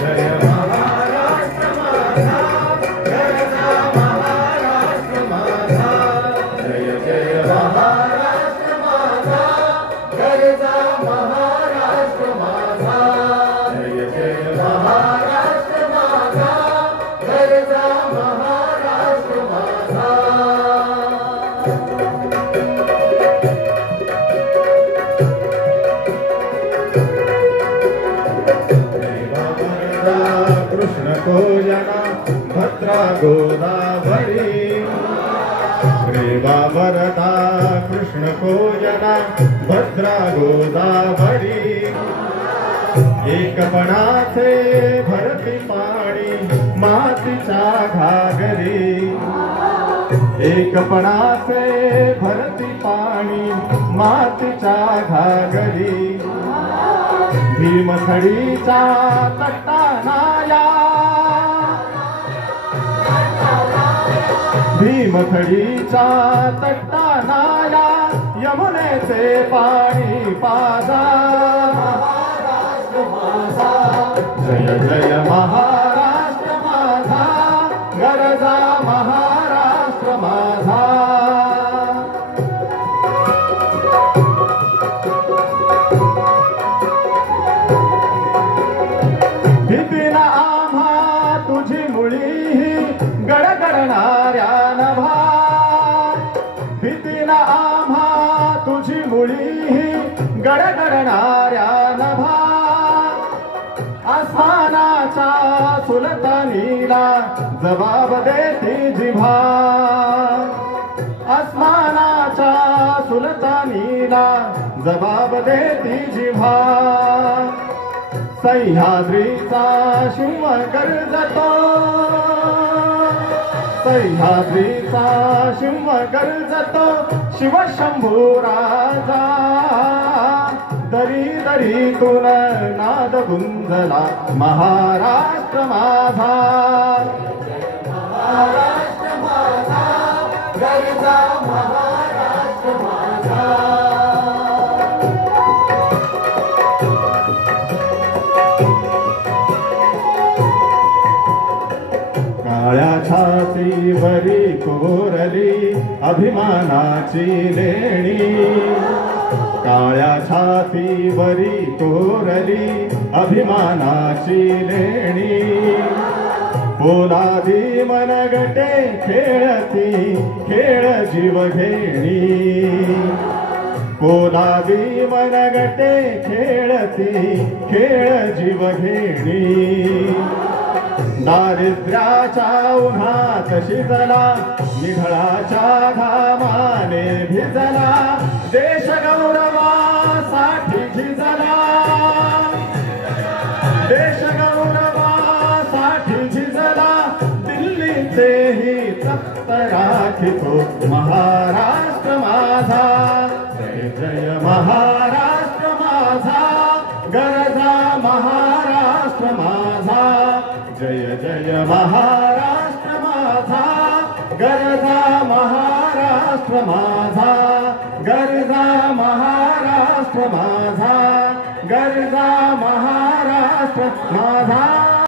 जय महाराष्ट्र माझा गरजा महाराष्ट्र माझा जय जय महाराष्ट्र माझा गरजा महाराष्ट्र माझा जय जय महाराष्ट्र माझा गरजा महाराष्ट्र माझा कृष्ण को जना भद्रा गोदावरी रेवा वरदा कृष्ण को जना भद्रा गोदावरी एकपणाचे भरती पाणी मातीच्या घागरी एकपणाचे भरती पाणी मातीच्या घागरी भीमथडीचा तटानाया भीमथडीचा तटानाया यमुनेचे पाणी पाजा जय जय महाराष्ट्र माझा गरजा महाराष्ट्र माझा भीतीन आम्हा तुझी मुळी गडगडणाऱ्या नभा भीतीन आम्हा तुझी मुळी गडगडणाऱ्या नभा आस्थानाच्या सुलतानीला जबाब देती जिव्हा आसमानाच्या सुलतानीला जबाब देती जिव्हा सह्याद्रीचा शिव गर्जतो सह्याद्रीचा शिव गर्जतो शिवशंभू राजा दरी दरीतून नाद गुंजला महाराष्ट्र माझा महाराष्ट्र माझा गरजा महाराष्ट्र माझा काळ्या छातीवरी कोरली अभिमानाची लेणी काळ्या छातीवरी कोरली अभिमानाची लेणी पोलादी मनगटे खेळती खेळ जीव घेणी पोलादी मनगटे खेळती खेळ जीव घेणी दारिद्र्याच्या उन्हात शिजला निढळाच्या घामाने भिजला देश गौरवासाठी झिजला देश गौरवासाठी झिजला दिल्लीचेही तख्त राखितो महाराष्ट्र माझा जय जय महाराष्ट्र माझा गरजा महाराष्ट्र माझा जय जय महाराष्ट्र माझा गरजा महाराष्ट्र माझा गरजा महाराष्ट्र माझा गरजा महाराष्ट्र माझा